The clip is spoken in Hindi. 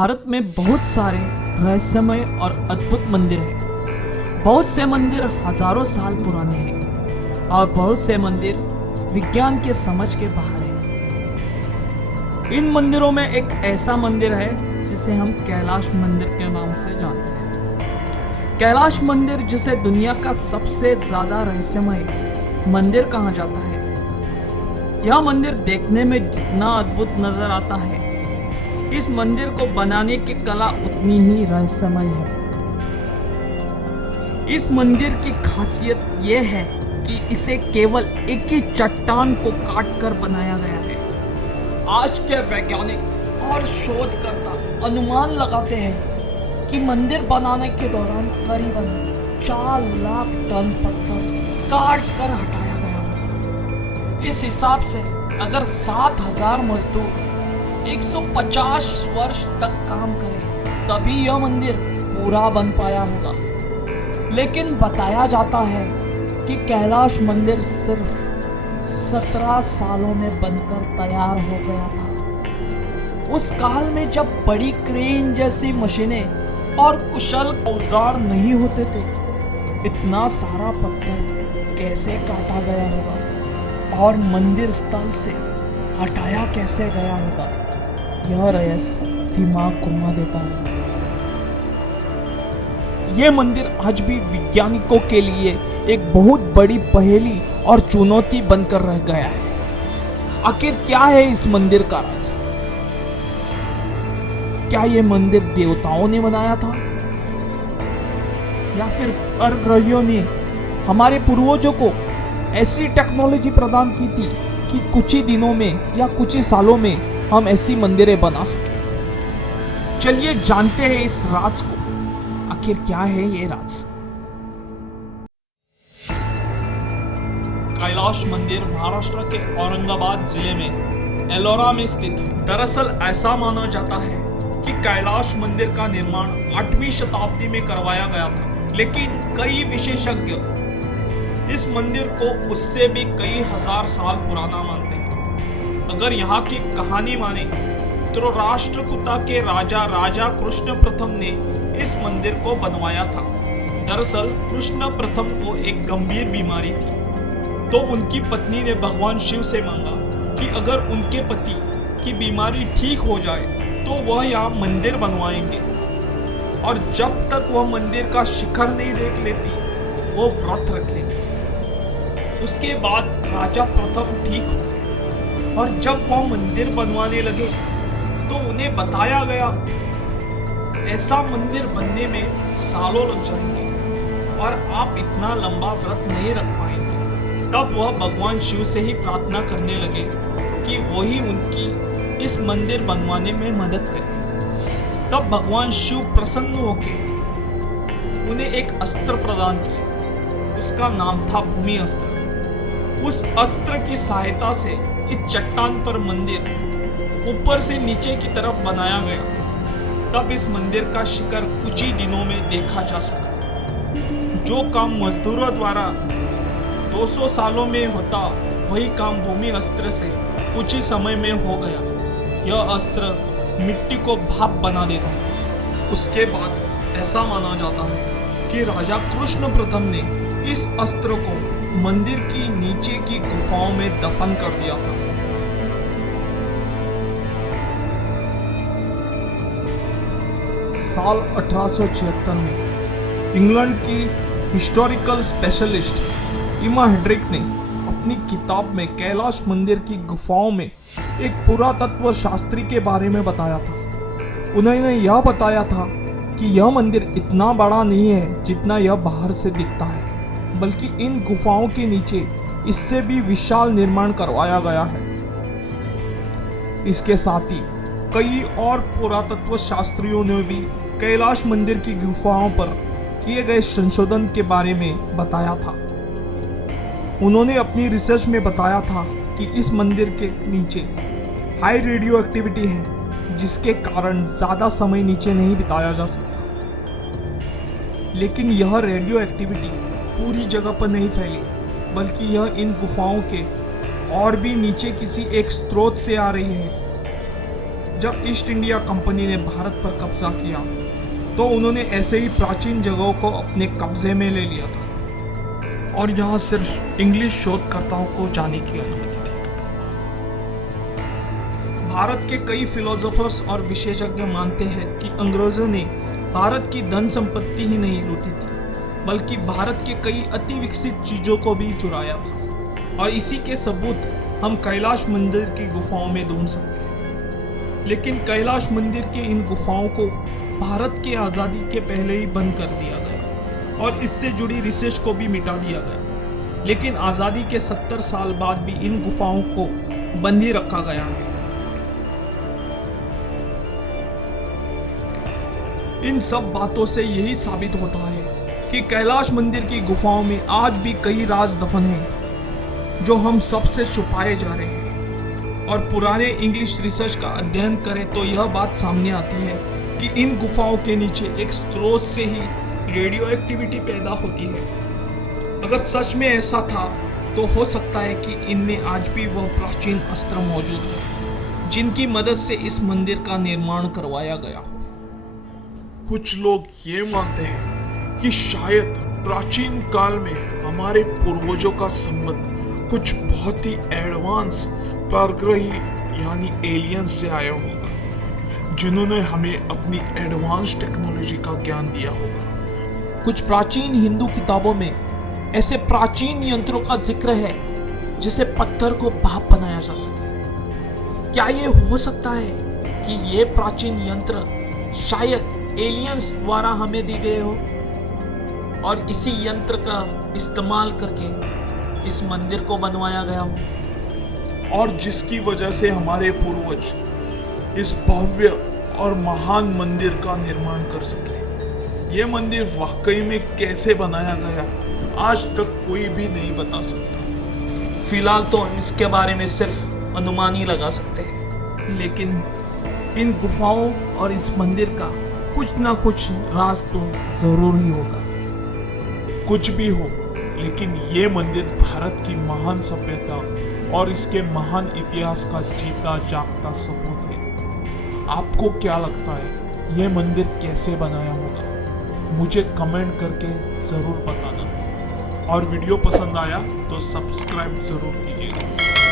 भारत में बहुत सारे रहस्यमय और अद्भुत मंदिर हैं। बहुत से मंदिर हजारों साल पुराने हैं और बहुत से मंदिर विज्ञान के समझ के बाहर हैं। इन मंदिरों में एक ऐसा मंदिर है जिसे हम कैलाश मंदिर के नाम से जानते हैं। कैलाश मंदिर, जिसे दुनिया का सबसे ज्यादा रहस्यमय मंदिर कहा जाता है, यह मंदिर देखने में जितना अद्भुत नजर आता है, इस मंदिर को बनाने की कला उतनी ही रहस्यमय है। इस मंदिर की खासियत यह है कि इसे केवल एक ही चट्टान को काटकर बनाया गया है। आज के वैज्ञानिक और शोधकर्ता अनुमान लगाते हैं कि मंदिर बनाने के दौरान करीबन 4 लाख टन पत्थर काट कर हटाया गया होगा। इस हिसाब से अगर 7,000 मजदूर 150 वर्ष तक काम करें तभी यह मंदिर पूरा बन पाया होगा। लेकिन बताया जाता है कि कैलाश मंदिर सिर्फ 17 सालों में बनकर तैयार हो गया था। उस काल में जब बड़ी क्रेन जैसी मशीनें और कुशल औजार नहीं होते थे, इतना सारा पत्थर कैसे काटा गया होगा और मंदिर स्थल से हटाया कैसे गया होगा, यह रहस्य दिमाग घुमा देता है। यह मंदिर आज भी वैज्ञानिकों के लिए एक बहुत बड़ी पहेली और चुनौती बनकर रह गया है। आखिर क्या है इस मंदिर का राज? क्या यह मंदिर देवताओं ने बनाया था या फिर परग्रहियों ने हमारे पूर्वजों को ऐसी टेक्नोलॉजी प्रदान की थी कि कुछ ही दिनों में या कुछ ही सालों में हम ऐसी मंदिरें बना सके? चलिए जानते हैं इस राज को। आखिर क्या है ये राज? कैलाश मंदिर महाराष्ट्र के औरंगाबाद जिले में एलोरा में स्थित है। दरअसल ऐसा माना जाता है कि कैलाश मंदिर का निर्माण 8वीं शताब्दी में करवाया गया था, लेकिन कई विशेषज्ञ इस मंदिर को उससे भी कई हजार साल पुराना मानते हैं। अगर यहाँ की कहानी माने तो राष्ट्रकूटा के राजा कृष्ण प्रथम ने इस मंदिर को बनवाया था। दरअसल कृष्ण प्रथम को एक गंभीर बीमारी थी, तो उनकी पत्नी ने भगवान शिव से मांगा कि अगर उनके पति की बीमारी ठीक हो जाए तो वह यहाँ मंदिर बनवाएंगे, और जब तक वह मंदिर का शिखर नहीं देख लेती वो व्रत रख लेंगे। उसके बाद राजा प्रथम ठीक हो और जब वह मंदिर बनवाने लगे तो उन्हें बताया गया ऐसा मंदिर बनने में सालों लग जाएंगे और आप इतना लंबा व्रत नहीं रख पाएंगे। तब वह भगवान शिव से ही प्रार्थना करने लगे कि वही उनकी इस मंदिर बनवाने में मदद करें। तब भगवान शिव प्रसन्न होकर उन्हें एक अस्त्र प्रदान किया। उसका नाम था भूमि अस्त्र। उस अस्त्र की सहायता से इस चट्टान पर मंदिर ऊपर से नीचे की तरफ बनाया गया। तब इस मंदिर का शिखर कुछ ही दिनों में देखा जा सका। जो काम मजदूरों द्वारा 200 सालों में होता, वही काम भूमि अस्त्र से कुछ ही समय में हो गया। यह अस्त्र मिट्टी को भाप बना देता था। उसके बाद ऐसा माना जाता है कि राजा कृष्ण प्रथम ने इस अस्त्र को मंदिर की नीचे की गुफाओं में दफन कर दिया था। साल 1876 में इंग्लैंड की हिस्टोरिकल स्पेशलिस्ट इमा हेड्रिक ने अपनी किताब में कैलाश मंदिर की गुफाओं में एक पुरातत्व शास्त्री के बारे में बताया था। उन्होंने यह बताया था कि यह मंदिर इतना बड़ा नहीं है जितना यह बाहर से दिखता है, बल्कि इन गुफाओं के नीचे इससे भी विशाल निर्माण करवाया गया है। इसके साथ ही कई और पुरातत्व शास्त्रियों ने भी कैलाश मंदिर की गुफाओं पर किए गए संशोधन के बारे में बताया था। उन्होंने अपनी रिसर्च में बताया था कि इस मंदिर के नीचे हाई रेडियो एक्टिविटी है, जिसके कारण ज़्यादा समय नीचे नहीं बिताया जा सकता। लेकिन यह रेडियो एक्टिविटी पूरी जगह पर नहीं फैली, बल्कि यह इन गुफाओं के और भी नीचे किसी एक स्रोत से आ रही है। जब ईस्ट इंडिया कंपनी ने भारत पर कब्जा किया तो उन्होंने ऐसे ही प्राचीन जगहों को अपने कब्जे में ले लिया था और यहाँ सिर्फ इंग्लिश शोधकर्ताओं को जाने की अनुमति थी। भारत के कई फिलोसोफर्स और विशेषज्ञ मानते हैं कि अंग्रेजों ने भारत की धन संपत्ति ही नहीं लूटी थी, बल्कि भारत के कई अति विकसित चीजों को भी चुराया था, और इसी के सबूत हम कैलाश मंदिर की गुफाओं में ढूंढ सकते हैं। लेकिन कैलाश मंदिर के इन गुफाओं को भारत की आज़ादी के पहले ही बंद कर दिया गया और इससे जुड़ी रिसर्च को भी मिटा दिया गया। लेकिन आज़ादी के 70 साल बाद भी इन गुफाओं को बंद ही रखा गया है। इन सब बातों से यही साबित होता है कि कैलाश मंदिर की गुफाओं में आज भी कई राज दफन हैं जो हम सबसे छुपाए जा रहे हैं। और पुराने इंग्लिश रिसर्च का अध्ययन करें तो यह बात सामने आती है कि इन गुफाओं के नीचे एक स्रोत से ही रेडियो एक्टिविटी पैदा होती है। अगर सच में ऐसा था तो हो सकता है कि इनमें आज भी वह प्राचीन अस्त्र मौजूद हो जिनकी मदद से इस मंदिर का निर्माण करवाया गया हो। कुछ लोग ये मानते हैं कि शायद प्राचीन काल में हमारे पूर्वजों का संबंध कुछ बहुत ही एडवांस परग्रही यानी एलियंस से आया होगा, जिन्होंने हमें अपनी एडवांस टेक्नोलॉजी का ज्ञान दिया होगा। कुछ प्राचीन हिंदू किताबों में ऐसे प्राचीन यंत्रों का जिक्र है जिसे पत्थर को भाप बनाया जा सके। क्या ये हो सकता है कि ये प्राचीन यंत्र शायद एलियंस द्वारा हमें दी गए हो और इसी यंत्र का इस्तेमाल करके इस मंदिर को बनवाया गया हो, और जिसकी वजह से हमारे पूर्वज इस भव्य और महान मंदिर का निर्माण कर सके। यह मंदिर वाकई में कैसे बनाया गया आज तक कोई भी नहीं बता सकता। फिलहाल तो हम इसके बारे में सिर्फ अनुमान ही लगा सकते हैं, लेकिन इन गुफाओं और इस मंदिर का कुछ ना कुछ राज तो जरूर ही होगा। कुछ भी हो, लेकिन ये मंदिर भारत की महान सभ्यता और इसके महान इतिहास का जीता जागता सबूत है। आपको क्या लगता है यह मंदिर कैसे बनाया होगा? मुझे कमेंट करके ज़रूर बताना, और वीडियो पसंद आया तो सब्सक्राइब ज़रूर कीजिएगा।